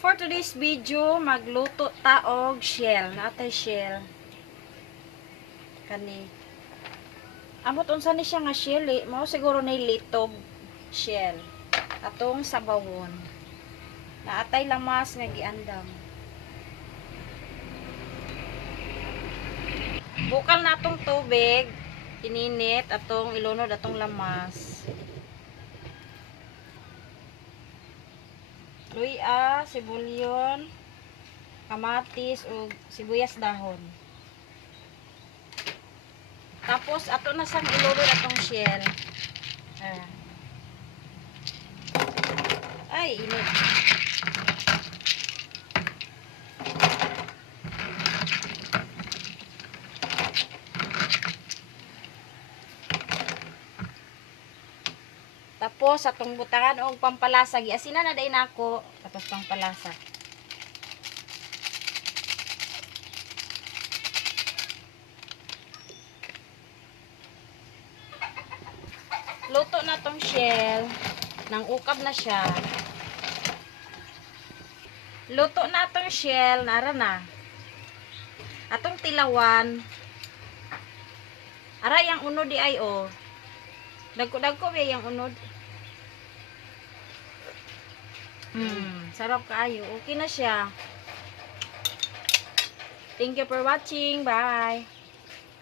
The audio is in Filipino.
For today's video, magluto taog shell. Natay shell. Kani. Amot unsa ni siya nga shell eh. Mao siguro na litob shell. Atong sabawon. Naatay lamas nga giandam. Bukal na atong tubig. Ininit atong ilunod atong lamas. Luya, sibulyon, kamatis ug sibuyas dahon. Tapos ato na sang ilunod atong shell. Ay, init. Tapos atong butangan og pampalasa, giasinan na day nako, tapos pampalasa. Luto na tong shell, nang ukab na siya. Luto na tong shell, nara na. Atong tilawan. Ara yang unod di ay o. Dagko-dagko ba yang unod? Sarap kaayo. Okay na siya. Thank you for watching. Bye.